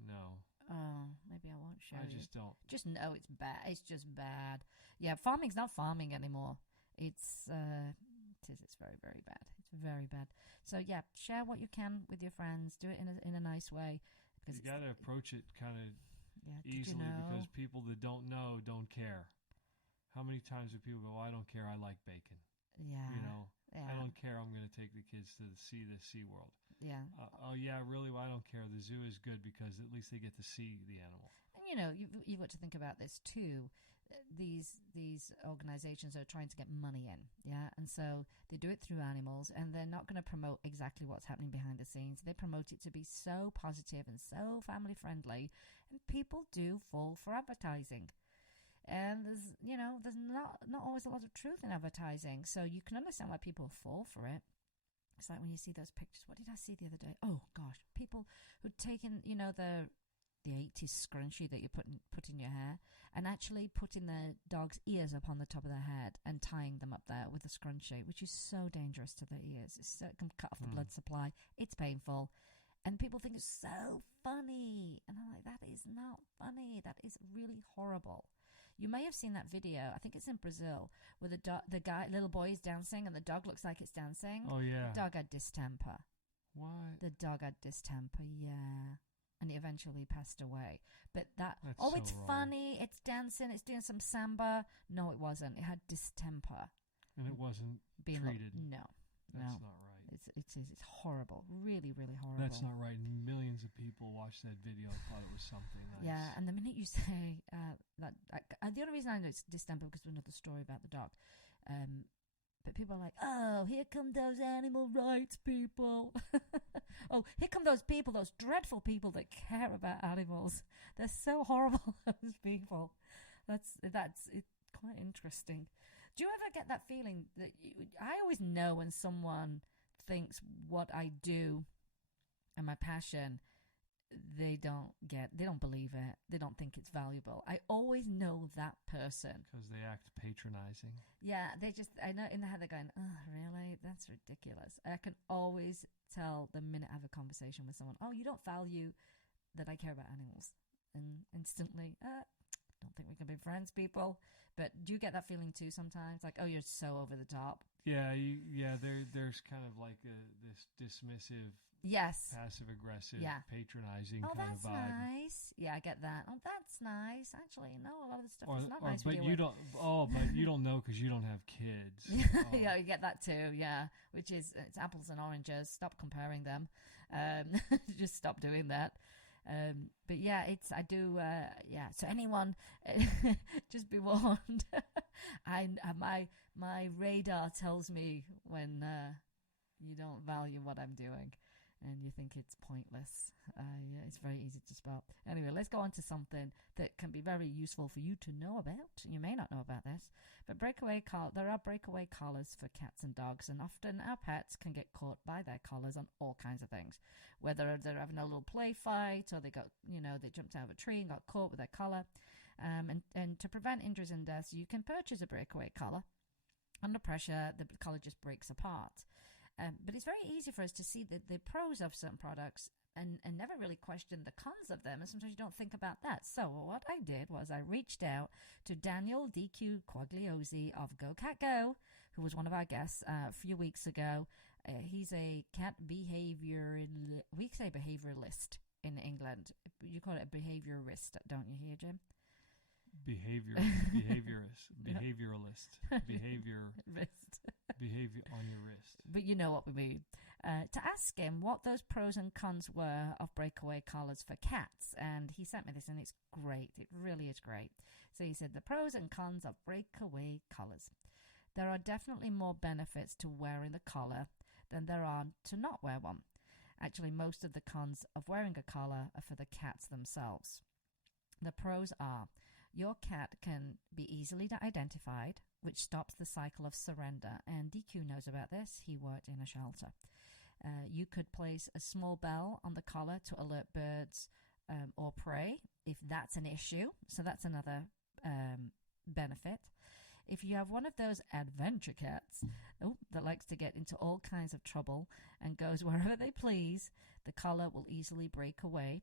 No. Oh, maybe I won't show you. I just don't. Just know it's bad. It's just bad. Yeah, farming's not farming anymore. It's very, very bad. It's very bad. So yeah, share what you can with your friends. Do it in a nice way. Because you got to approach it kind of easily, because people that don't know don't care. How many times do people go, "I don't care. I like bacon." Yeah. You know. Yeah. I don't care. I'm going to take the kids to see the SeaWorld. Yeah. Oh, yeah, really? Well, I don't care. The zoo is good because at least they get to see the animal. And, you've got to think about this, too. These organizations are trying to get money in, yeah? And so they do it through animals, and they're not going to promote exactly what's happening behind the scenes. They promote it to be so positive and so family-friendly, and people do fall for advertising. And there's not always a lot of truth in advertising, so you can understand why people fall for it. It's like when you see those pictures. What did I see the other day? Oh gosh, people who'd taken the 80s scrunchie that you put in your hair, and actually putting their dog's ears up on the top of their head and tying them up there with a scrunchie, which is so dangerous to their ears. It can cut off the blood supply. It's painful. And people think it's so funny. And I'm like, that is not funny. That is really horrible. You may have seen that video. I think it's in Brazil, where the little boy is dancing and the dog looks like it's dancing. Oh, yeah. The dog had distemper. What? The dog had distemper, yeah. And he eventually passed away. But That's it's so wrong. funny, it's dancing, it's doing some samba. No, it wasn't. It had distemper. And it wasn't treated. No. That's not right. It's horrible. Really, really horrible. That's not right. Millions of people watched that video and thought it was something nice. Yeah, and the minute you say that, the only reason I know it's distemper because of another story about the dog. But people are like, oh, here come those animal rights people. Oh, here come those people, those dreadful people that care about animals. They're so horrible, those people. That's quite interesting. Do you ever get that feeling that I always know when someone thinks what I do and my passion, they don't believe it. They don't think it's valuable. I always know that person. Because they act patronizing. Yeah, I know in their head they're going, oh, really? That's ridiculous. I can always tell the minute I have a conversation with someone, oh, you don't value that I care about animals. And instantly, don't think we can be friends, people. But do you get that feeling too sometimes? Like, oh, you're so over the top. Yeah, there's kind of like this dismissive, yes, passive-aggressive, patronizing kind of vibe. Oh, that's nice. Yeah, I get that. Oh, that's nice. Actually, no, a lot of the stuff is not nice. But you don't. Oh, but you don't know because you don't have kids. Yeah, you get that too. Yeah, which is it's apples and oranges. Stop comparing them. Just stop doing that. But yeah, I do. Yeah. So anyone, just be warned. My radar tells me when you don't value what I'm doing, and you think it's pointless. Yeah, it's very easy to spot. Anyway, let's go on to something that can be very useful for you to know about. You may not know about this, but there are breakaway collars for cats and dogs, and often our pets can get caught by their collars on all kinds of things. Whether they're having a little play fight, or they jumped out of a tree and got caught with their collar. And to prevent injuries and deaths, you can purchase a breakaway collar. Under pressure, the collar just breaks apart. But it's very easy for us to see the pros of certain products and never really question the cons of them. And sometimes you don't think about that. So what I did was I reached out to Daniel DQ Quagliozzi of Go Cat Go, who was one of our guests a few weeks ago. He's a cat behavioralist in England. You call it a behaviorist, don't you here, Jim? Behaviorist, behavior on your wrist. But you know what we mean. To ask him what those pros and cons were of breakaway collars for cats, and he sent me this, and it's great. It really is great. So he said the pros and cons of breakaway collars. There are definitely more benefits to wearing the collar than there are to not wear one. Actually, most of the cons of wearing a collar are for the cats themselves. The pros are: your cat can be easily identified, which stops the cycle of surrender. And DQ knows about this. He worked in a shelter. You could place a small bell on the collar to alert birds or prey if that's an issue. So that's another benefit. If you have one of those adventure cats that likes to get into all kinds of trouble and goes wherever they please, the collar will easily break away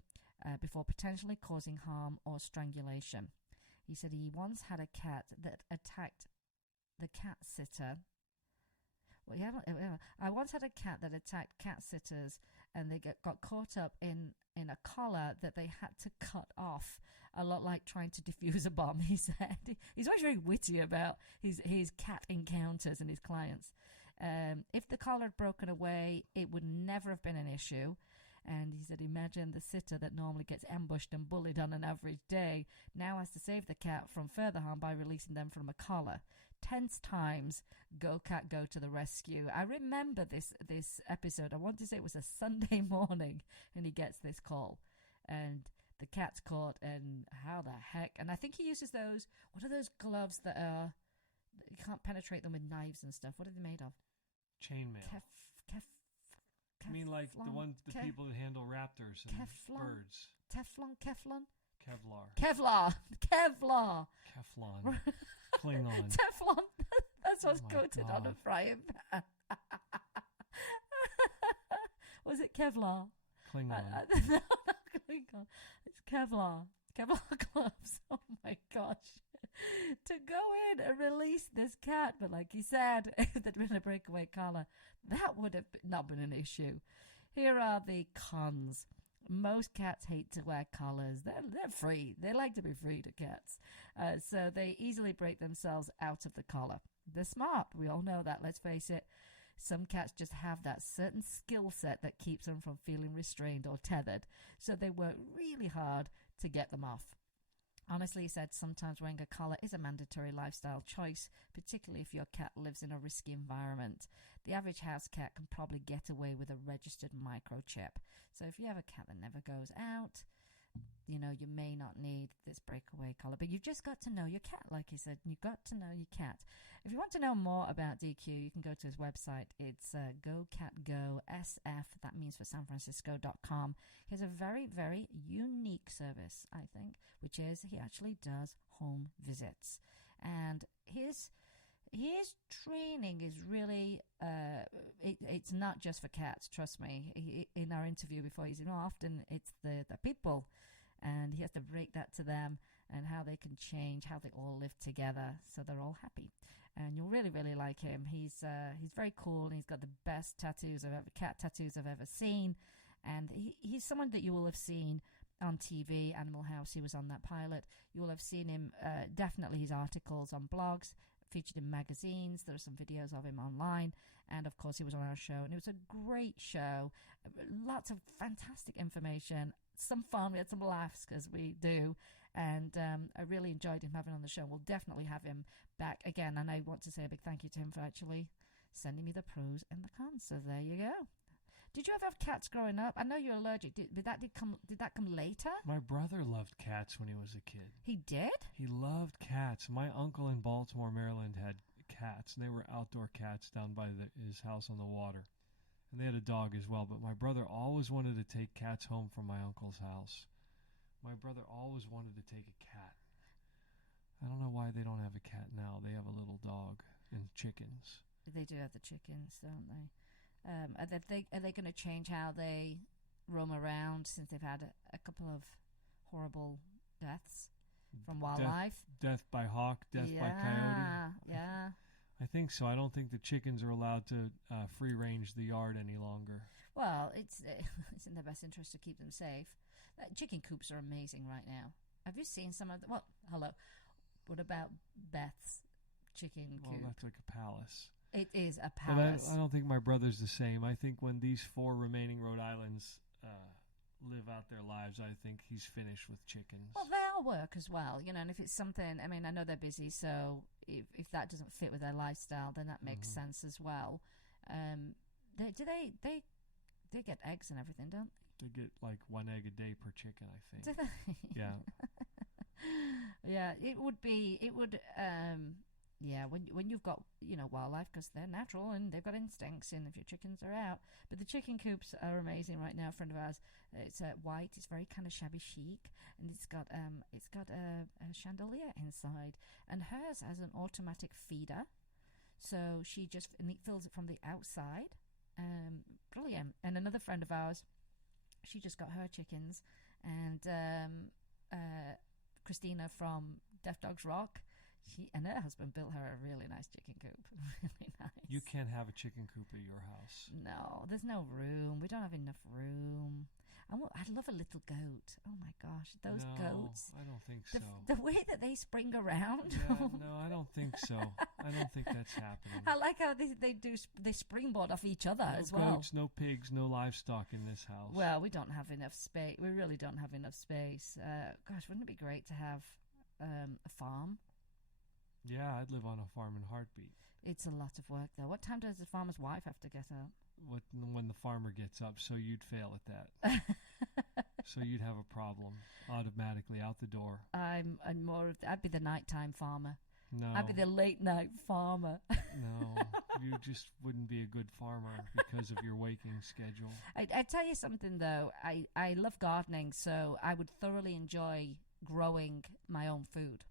before potentially causing harm or strangulation. He said he once had a cat that attacked the cat sitter. I once had a cat that attacked cat sitters, and they got caught up in a collar that they had to cut off, a lot like trying to defuse a bomb, he said. He's always very witty about his cat encounters and his clients. If the collar had broken away, it would never have been an issue. And he said, imagine the sitter that normally gets ambushed and bullied on an average day now has to save the cat from further harm by releasing them from a collar. Tense times, Go Cat Go to the rescue. I remember this episode. I want to say it was a Sunday morning, and he gets this call. And the cat's caught, and how the heck? And I think he uses those, what are those gloves that are, you can't penetrate them with knives and stuff. What are they made of? Chainmail. I mean, like the people that handle raptors and birds. Kevlar. Kevlar. Kevlar. Klingon. Teflon. That's what's coated on a God. frying pan. Was it Kevlar? Klingon. No, not Klingon. It's Kevlar. Kevlar gloves. Oh my gosh. To go in and release this cat, but like he said, if there'd been a breakaway collar, that would have not been an issue. Here are the cons. Most cats hate to wear collars. They're free. They like to be free to cats. So they easily break themselves out of the collar. They're smart. We all know that. Let's face it. Some cats just have that certain skill set that keeps them from feeling restrained or tethered. So they work really hard to get them off. Honestly, he said sometimes wearing a collar is a mandatory lifestyle choice, particularly if your cat lives in a risky environment. The average house cat can probably get away with a registered microchip. So if you have a cat that never goes out, you know, you may not need this breakaway collar. But you've just got to know your cat, like he said. You've got to know your cat. If you want to know more about DQ, you can go to his website. It's GoCatGoSF, that means for SanFrancisco.com. He has a very, very unique service, I think, which is he actually does home visits. And his training is really, it's not just for cats, trust me. In our interview before, he said, often it's the people, and he has to break that to them and how they can change, how they all live together so they're all happy. And you'll really, really like him. He's very cool, and he's got the best cat tattoos I've ever seen. And he's someone that you will have seen on TV, Animal House. He was on that pilot. You will have seen him, definitely his articles on blogs, featured in magazines. There are some videos of him online, and of course he was on our show, and it was a great show. Lots of fantastic information, some fun. We had some laughs, because we do, and I really enjoyed him having on the show. We'll definitely have him back again, and I want to say a big thank you to him for actually sending me the pros and the cons. So there you go. Did you ever have cats growing up? I know you're allergic. Did that come later? My brother loved cats when he was a kid. He did? He loved cats. My uncle in Baltimore, Maryland had cats, and they were outdoor cats down by his house on the water. And they had a dog as well, but my brother always wanted to take cats home from my uncle's house. My brother always wanted to take a cat. I don't know why they don't have a cat now. They have a little dog and chickens. They do have the chickens, don't they? Are they going to change how they roam around, since they've had a couple of horrible deaths from wildlife? Death by hawk, death by coyote. Yeah. I think so. I don't think the chickens are allowed to free range the yard any longer. Well, it's in their best interest to keep them safe. Chicken coops are amazing right now. Have you seen some of them? Well, hello. What about Beth's chicken coop? Well, that's like a palace. It is a palace. But I don't think my brother's the same. I think when these 4 remaining Rhode Islands live out their lives, I think he's finished with chickens. Well, they'll work as well, you know, and if it's something, I mean, I know they're busy, so if that doesn't fit with their lifestyle, then that makes sense as well. They get eggs and everything, don't they? They get like 1 egg a day per chicken, I think. Do they? Yeah. Yeah, when you've got, you know, wildlife, because they're natural and they've got instincts, and if your chickens are out. But the chicken coops are amazing right now. A friend of ours, it's white, it's very kind of shabby chic, and it's got a chandelier inside, and hers has an automatic feeder, so she just fills it from the outside. Brilliant. And another friend of ours, she just got her chickens, and Christina from Deaf Dogs Rock, she and her husband built her a really nice chicken coop. Really nice. You can't have a chicken coop at your house. No, there's no room. We don't have enough room. I'd love a little goat. Oh my gosh, those goats. I don't think so. The way that they spring around. Yeah, no, I don't think so. I don't think that's happening. I like how they springboard off each other as well. No goats, no pigs, no livestock in this house. Well, we don't have enough space. We really don't have enough space. Gosh, wouldn't it be great to have a farm? Yeah, I'd live on a farm in a heartbeat. It's a lot of work, though. What time does the farmer's wife have to get up? When the farmer gets up, so you'd fail at that. So you'd have a problem automatically out the door. I'd be the nighttime farmer. No. I'd be the late night farmer. No, you just wouldn't be a good farmer because of your waking schedule. I tell you something, though. I love gardening, so I would thoroughly enjoy growing my own food.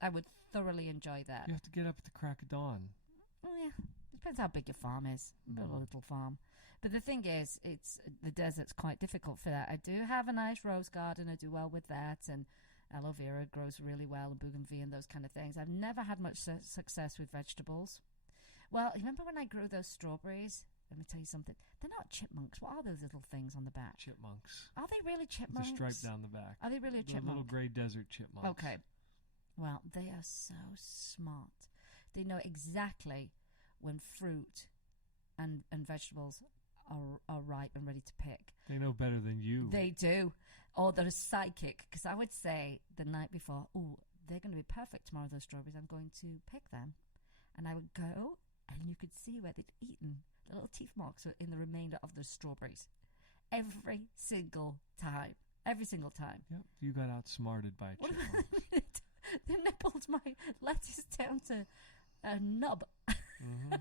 I would thoroughly enjoy that. You have to get up at the crack of dawn. Well, yeah, depends how big your farm is. A little farm. But the thing is, the desert's quite difficult for that. I do have a nice rose garden. I do well with that, and aloe vera grows really well, and bougainvillea and those kind of things. I've never had much success with vegetables. Well, remember when I grew those strawberries? Let me tell you something. They're not chipmunks. What are those little things on the back? Chipmunks. Are they really chipmunks? The stripe down the back. Are they really a chipmunk? Little gray desert chipmunks. Okay. Well, they are so smart. They know exactly when fruit and vegetables are ripe and ready to pick. They know better than you. They do. Or they're psychic. Because I would say the night before, they're going to be perfect tomorrow, those strawberries. I'm going to pick them. And I would go, and you could see where they'd eaten. The little teeth marks were in the remainder of the strawberries. Every single time. Every single time. Yep, you got outsmarted by chipmunks. They nibbled my lettuce down to a nub. Mm-hmm.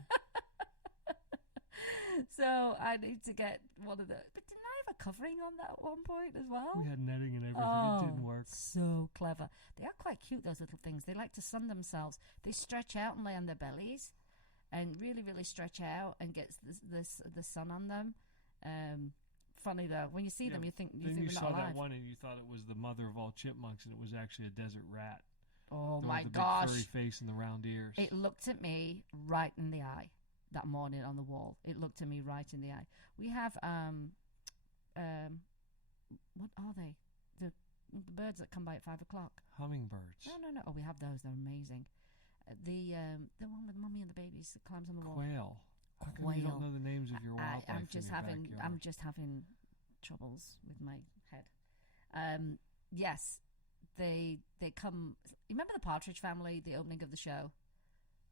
So I need to get one of those. But didn't I have a covering on that at one point as well? We had netting and everything. It didn't work. So clever. They are quite cute, those little things. They like to sun themselves. They stretch out and lay on their bellies and really, really stretch out and get the sun on them. Funny though, when you see them, you think you they're saw not alive. that one and you thought it was the mother of all chipmunks, and it was actually a desert rat. Oh My my big gosh! furry face and the round ears. It looked at me right in the eye that morning on the wall. It looked at me right in the eye. We have what are they? The birds that come by at 5 o'clock. Hummingbirds. No. Oh, we have those. They're amazing. The one with the mummy and the babies that climbs on the wall. Quail. How come you don't know the names of your wildlife? I'm just having troubles with my head. Yes, they come. Remember the Partridge Family, the opening of the show?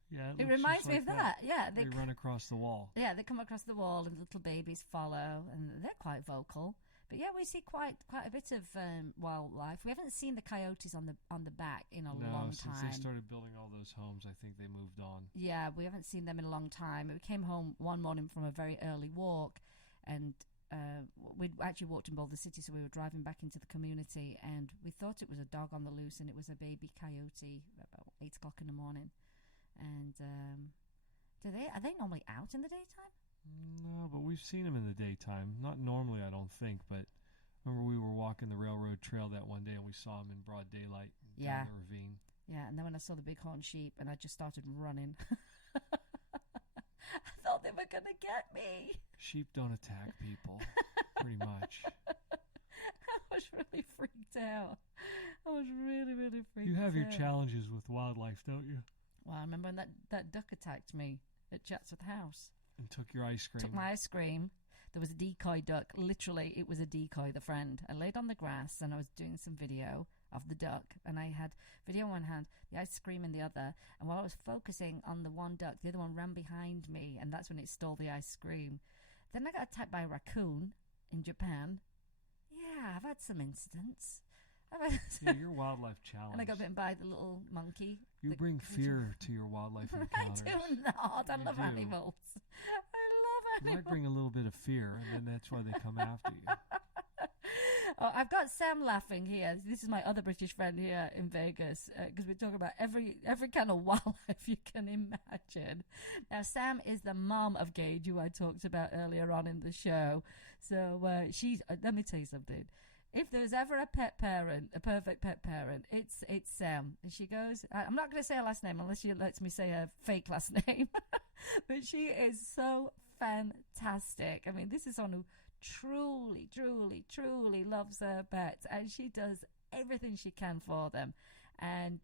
Yeah, it reminds me of that. Yeah, they run across the wall. Yeah, they come across the wall, and the little babies follow, and they're quite vocal. But yeah, we see quite a bit of wildlife. We haven't seen the coyotes on the back in a long time. Since they started building all those homes, I think they moved on. Yeah, we haven't seen them in a long time. We came home one morning from a very early walk, and we'd actually walked in Boulder City, so we were driving back into the community, and we thought it was a dog on the loose, and it was a baby coyote about 8 o'clock in the morning. And are they normally out in the daytime? No, but we've seen them in the daytime. Not normally, I don't think, but remember we were walking the railroad trail that one day and we saw them in broad daylight down the ravine. Yeah, and then when I saw the bighorn sheep and I just started running, I thought they were going to get me. Sheep don't attack people, pretty much. I was really freaked out. I was really, really freaked out. You have your challenges with wildlife, don't you? Well, I remember when that duck attacked me at Chatsworth House. And took your ice cream. Took my ice cream. There was a decoy duck. Literally, it was a decoy, the friend. I laid on the grass and I was doing some video of the duck. And I had video in one hand, the ice cream in the other. And while I was focusing on the one duck, the other one ran behind me. And that's when it stole the ice cream. Then I got attacked by a raccoon in Japan. Yeah, I've had some incidents. Yeah, your wildlife challenge. And I got bitten by the little monkey. You bring fear to your wildlife encounters. I do not. I love animals. You might bring a little bit of fear, and then that's why they come after you. Oh, I've got Sam laughing here. This is my other British friend here in Vegas, because we're talking about every kind of wildlife you can imagine. Now, Sam is the mom of Gage, who I talked about earlier on in the show. So she's. Let me tell you something. If there's ever a pet parent, a perfect pet parent, it's Sam. And she goes, I'm not going to say her last name unless she lets me say her fake last name. But she is so fantastic. I mean, this is someone who truly, truly, truly loves her pets, and she does everything she can for them. And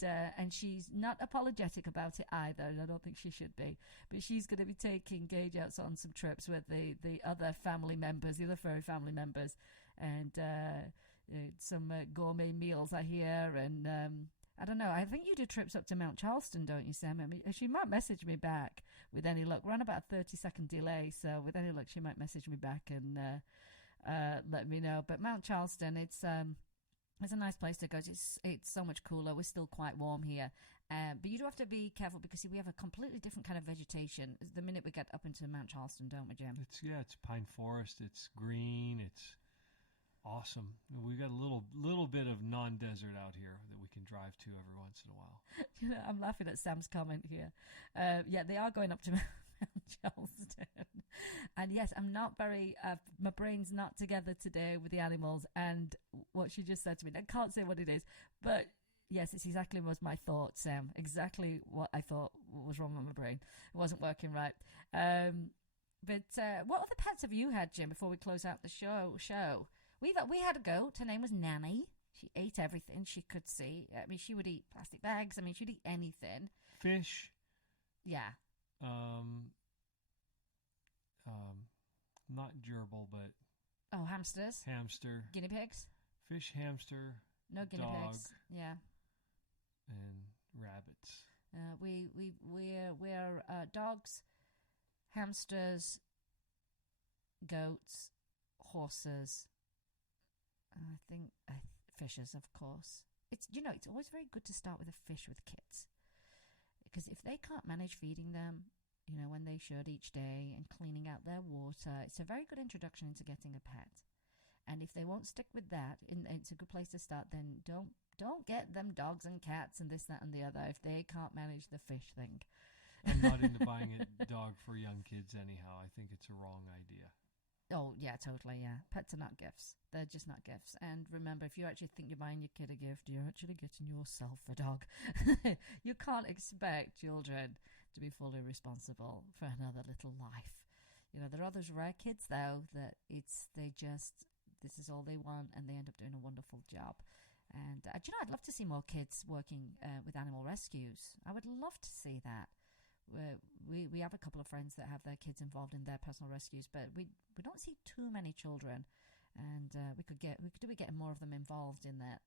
she's not apologetic about it either, and I don't think she should be. But she's going to be taking Gage out on some trips with the other family members, the other furry family members, and some gourmet meals, I hear. And I don't know, I think you do trips up to Mount Charleston, don't you, Sam? I mean, she might message me back with any luck. We're on about a 30-second delay, so with any luck, she might message me back and let me know. But Mount Charleston, it's a nice place to go. It's so much cooler. We're still quite warm here. But you do have to be careful because we have a completely different kind of vegetation the minute we get up into Mount Charleston, don't we, Jim? It's pine forest. It's green. It's awesome. We got a little bit of non-desert out here that we can drive to every once in a while. You know, I'm laughing at Sam's comment here. Yeah, they are going up to Mount Charleston. And yes, I'm not very, my brain's not together today with the animals and what she just said to me. I can't say what it is, but yes, it's exactly was my thought, Sam. Exactly what I thought was wrong with my brain. It wasn't working right. But what other pets have you had, Jim, before we close out the show? We had a goat. Her name was Nanny. She ate everything she could see. I mean, she would eat plastic bags. I mean, she'd eat anything. Fish. Yeah. Not gerbil, but hamsters. Hamster. Guinea pigs. Fish, hamster. No guinea dog, pigs. Yeah. And rabbits. We're dogs, hamsters, goats, horses. I think fishes, of course. It's always very good to start with a fish with kids, because if they can't manage feeding them, when they should each day, and cleaning out their water, it's a very good introduction into getting a pet. And if they won't stick with that, it's a good place to start. Then don't get them dogs and cats and this, that, and the other if they can't manage the fish thing. I'm not into buying a dog for young kids anyhow. I think it's a wrong idea. Oh, yeah, totally, yeah. Pets are not gifts. They're just not gifts. And remember, if you actually think you're buying your kid a gift, you're actually getting yourself a dog. You can't expect children to be fully responsible for another little life. There are those rare kids, though, that this is all they want, and they end up doing a wonderful job. And, I'd love to see more kids working with animal rescues. I would love to see that. We have a couple of friends that have their kids involved in their personal rescues, but we don't see too many children, and we could do with getting more of them involved in that.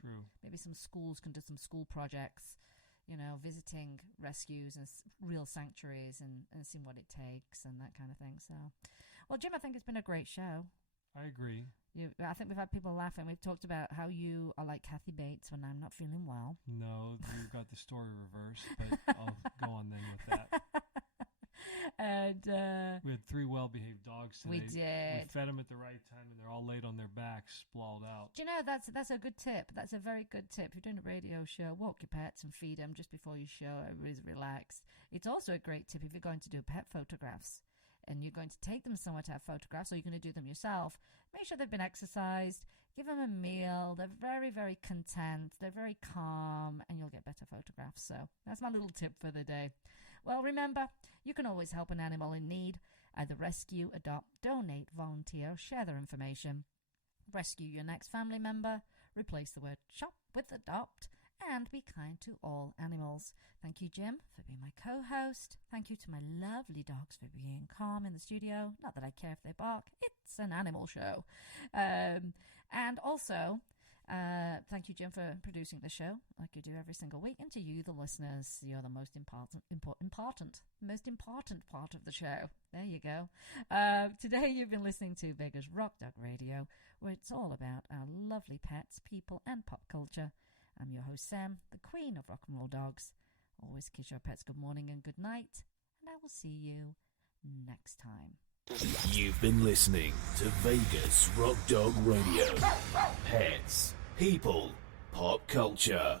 True. Maybe some schools can do some school projects, visiting rescues and real sanctuaries and seeing what it takes and that kind of thing. So, well, Jim, I think it's been a great show. I agree. I think we've had people laughing. We've talked about how you are like Kathy Bates when I'm not feeling well. No, you've got the story reversed, but I'll go on then with that. And we had 3 well-behaved dogs today. We did. We fed them at the right time, and they're all laid on their backs, sprawled out. Do you know, that's a good tip. That's a very good tip. If you're doing a radio show, walk your pets and feed them just before your show. Everybody's relaxed. It's also a great tip if you're going to do pet photographs and you're going to take them somewhere to have photographs, or you're going to do them yourself. Make sure they've been exercised. Give them a meal. They're very, very content. They're very calm, and you'll get better photographs. So that's my little tip for the day. Well, remember, you can always help an animal in need. Either rescue, adopt, donate, volunteer, or share their information. Rescue your next family member. Replace the word shop with adopt. And be kind to all animals. Thank you, Jim, for being my co-host. Thank you to my lovely dogs for being calm in the studio. Not that I care if they bark. It's an animal show. And also, thank you, Jim, for producing the show like you do every single week. And to you, the listeners, you're the most important part of the show. There you go. Today, you've been listening to Vegas Rock Dog Radio, where it's all about our lovely pets, people, and pop culture. I'm your host, Sam, the queen of rock and roll dogs. Always kiss your pets good morning and good night, and I will see you next time. You've been listening to Vegas Rock Dog Radio. Pets, people, pop culture.